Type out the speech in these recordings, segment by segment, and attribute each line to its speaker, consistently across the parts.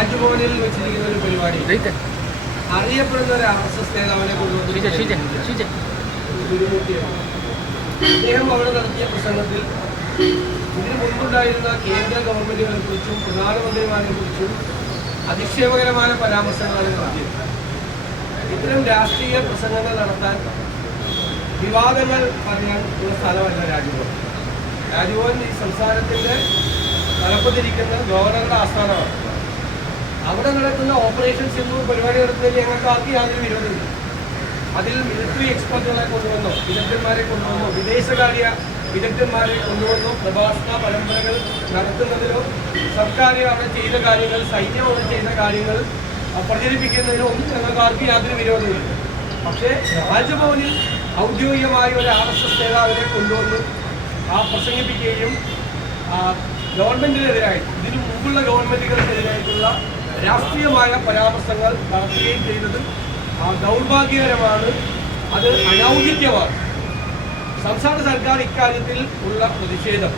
Speaker 1: രാജ്ഭവനിൽ വെച്ചിരിക്കുന്ന ഒരു പരിപാടി. അറിയപ്പെടുന്ന ഒരു ആർ എസ് എസ് നേതാവിനെ അദ്ദേഹം അവിടെ നടത്തിയ പ്രസംഗത്തിൽ ഇതിനു മുൻപുണ്ടായിരുന്ന കേന്ദ്ര ഗവൺമെന്റുകളെ കുറിച്ചും പ്രധാനമന്ത്രിമാരെ കുറിച്ചും അധിക്ഷേപകരമായ പരാമർശങ്ങളാണ് നടത്തിയത്. ഇത്തരം രാഷ്ട്രീയ പ്രസംഗങ്ങൾ നടത്താൻ വിവാദങ്ങൾ പറയാൻ ഉള്ള സ്ഥലമല്ല രാജ്ഭവൻ. രാജ്ഭവൻ ഈ സംസ്ഥാനത്തിന്റെ തലപ്പത്തിരിക്കുന്ന ഗവർണറുടെ ആസ്ഥാനമാണ്. അവിടെ നടക്കുന്ന ഓപ്പറേഷൻ സിന്ധു പരിപാടി നടത്തുന്നതിൽ ഞങ്ങൾക്ക് ആർക്കും യാതൊരു വിരോധമില്ല. അതിൽ മിലിറ്ററി എക്സ്പെർട്ടുകളെ കൊണ്ടുവന്നോ വിദഗ്ധന്മാരെ കൊണ്ടുവന്നോ വിദേശകാര്യ വിദഗ്ധന്മാരെ കൊണ്ടുവന്നോ പ്രഭാഷണ പരമ്പരകൾ നടത്തുന്നതിലോ സർക്കാർ അവിടെ ചെയ്ത കാര്യങ്ങൾ സൈന്യം അവിടെ ചെയ്ത കാര്യങ്ങൾ പ്രചരിപ്പിക്കുന്നതിനോ ഒന്നും ഞങ്ങൾക്ക് ആർക്കും യാതൊരു വിരോധമില്ല. പക്ഷേ രാജ്ഭവനിൽ ഔദ്യോഗികമായി ഒരു ആർ എസ് എസ് നേതാവിനെ കൊണ്ടുവന്ന് ആ പ്രസംഗിപ്പിക്കുകയും ഗവൺമെന്റിനെതിരായി ഇതിനു മുമ്പുള്ള ഗവൺമെന്റുകൾക്കെതിരായിട്ടുള്ള രാഷ്ട്രീയമായ പരാമർശങ്ങൾ നടത്തുകയും ചെയ്തത് ദൗർഭാഗ്യകരമാണ്. അത് അനൗചിത്യമാണ്. സംസ്ഥാന സർക്കാർ ഇക്കാര്യത്തിൽ ഉള്ള പ്രതിഷേധം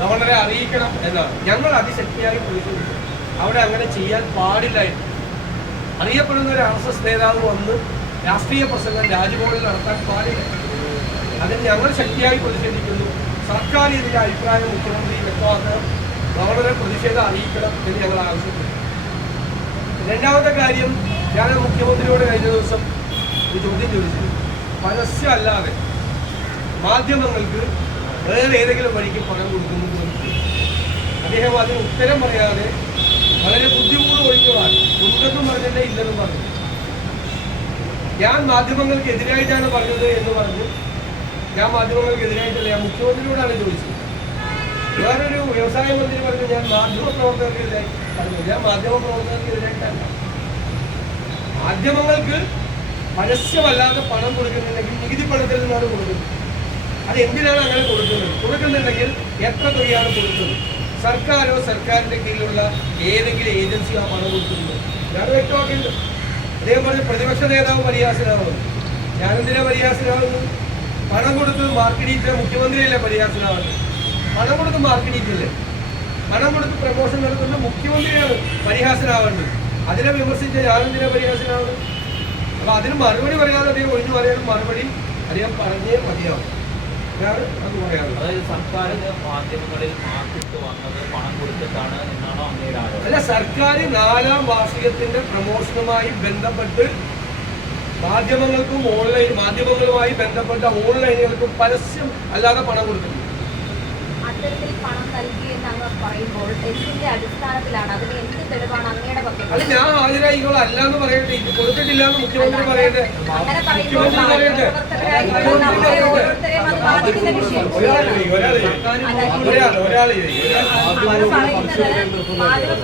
Speaker 1: ഗവർണറെ അറിയിക്കണം എന്നാണ്. ഞങ്ങൾ അതിശക്തിയായി പ്രതിഷേധിച്ചു അവിടെ അങ്ങനെ ചെയ്യാൻ പാടില്ലായിരുന്നു അറിയപ്പെടുന്ന ഒരു ആർ എസ് എസ് നേതാവ് വന്ന് രാഷ്ട്രീയ പ്രസംഗം രാജ്ഭവനിൽ നടത്താൻ പാടില്ല. അതിന് ഞങ്ങൾ ശക്തിയായി പ്രതിഷേധിക്കുന്നു. സർക്കാർ ഇതിന്റെ അഭിപ്രായം മുഖ്യമന്ത്രി വ്യക്തമാക്കണം. ഗവർണറെ പ്രതിഷേധം അറിയിക്കണം എന്ന് ഞങ്ങൾ ആവശ്യപ്പെടുന്നു. രണ്ടാമത്തെ കാര്യം ഞാൻ മുഖ്യമന്ത്രിയോട് കഴിഞ്ഞ ദിവസം ഒരു ചോദ്യം ചോദിച്ചു. പരസ്യമല്ലാതെ മാധ്യമങ്ങൾക്ക് വേറെ ഏതെങ്കിലും വഴിക്ക് പണം കൊടുക്കുന്നു അദ്ദേഹം അതിന് ഉത്തരം പറയാതെ വളരെ ബുദ്ധിമുട്ട് ഒഴിക്കുവാൻ ഉണ്ടെന്നും പറഞ്ഞില്ല ഇല്ലെന്നും പറഞ്ഞു. ഞാൻ മാധ്യമങ്ങൾക്ക് എതിരായിട്ടാണ് പറഞ്ഞത് എന്ന് പറഞ്ഞു ഞാൻ മാധ്യമങ്ങൾക്ക് എതിരായിട്ടല്ല ഞാൻ മുഖ്യമന്ത്രിയോടാണ് ചോദിച്ചത്. വ്യവസായ മന്ത്രി പറഞ്ഞു ഞാൻ മാധ്യമ പ്രവർത്തകർക്കെതിരായി പറഞ്ഞു. ഞാൻ മാധ്യമ പ്രവർത്തകർക്കെതിരായിട്ടല്ല മാധ്യമങ്ങൾക്ക് പരസ്യമല്ലാതെ പണം കൊടുക്കുന്നുണ്ടെങ്കിൽ നികുതി പണത്തിൽ നിന്നാണ് കൊടുക്കുന്നത്. അത് എന്തിനാണ് അങ്ങനെ കൊടുക്കുന്നത്? കൊടുക്കുന്നുണ്ടെങ്കിൽ എത്ര തുകയാണ് കൊടുക്കുന്നത്? സർക്കാരോ സർക്കാരിന്റെ കീഴിലുള്ള ഏതെങ്കിലും ഏജൻസിയോ ആ പണം കൊടുക്കുന്നുണ്ടോ? ഞാൻ വ്യക്തമാക്കിയിട്ടുണ്ട്. അദ്ദേഹം പറഞ്ഞ പ്രതിപക്ഷ നേതാവ് പരിഹാസനാവുന്നു ഞാനെന്തിനാ പരിഹാസനാവുന്നു പണം കൊടുത്ത് മാർക്കറ്റീച്ച മുഖ്യമന്ത്രിയല്ലേ പരിഹാസനാവുന്നത് പണം കൊടുത്ത് മാർക്കറ്റീച്ചല്ലേ പണം കൊടുത്ത് പ്രമോഷൻ നടത്തുന്ന മുഖ്യമന്ത്രിയാണ് പരിഹാസനാവേണ്ടത് അതിനെ വിമർശിച്ച ഞാനെന്തിനാ പരിഹാസനാവുന്നത് അപ്പൊ അതിന് മറുപടി പറയാതെ അദ്ദേഹം ഒഴിഞ്ഞു പറയാനും മറുപടി അദ്ദേഹം പറഞ്ഞേ മതിയാവും.
Speaker 2: അതായത് സർക്കാരിന് മാധ്യമങ്ങളിൽ മാർക്കിട്ട് വന്നത് പണം കൊടുത്തിട്ടാണ് എന്നാണോ അങ്ങയുടെ ആരോപണം?
Speaker 1: അല്ല സർക്കാർ നാലാം വാർഷികത്തിന്റെ പ്രമോഷനുമായി ബന്ധപ്പെട്ട് മാധ്യമങ്ങൾക്കും ഓൺലൈൻ മാധ്യമങ്ങളുമായി ബന്ധപ്പെട്ട ഓൺലൈനുകൾക്കും പരസ്യം അല്ലാതെ പണം കൊടുക്കുന്നു
Speaker 3: അത്തരത്തിൽ പണം നൽകി എന്ന് അങ്ങ് പറയുമ്പോൾ എന്തിന്റെ അടിസ്ഥാനത്തിലാണ് അതിന് എന്ത് തെളിവാണ് അങ്ങയുടെ പക്കൽ?
Speaker 1: ഞാൻ ഹാജരായിക്കോളാം എന്ന് പറയട്ടെ ഇത് കൊടുത്തിട്ടില്ല എന്ന് മുഖ്യമന്ത്രി പറയട്ടെ.
Speaker 3: അങ്ങനെ പറയുമ്പോൾ നമ്മളെ ഓരോരുത്തരെയും അത് ബാധിക്കുന്ന വിഷയം.
Speaker 1: ഒരാൾ
Speaker 3: പറയുന്നത്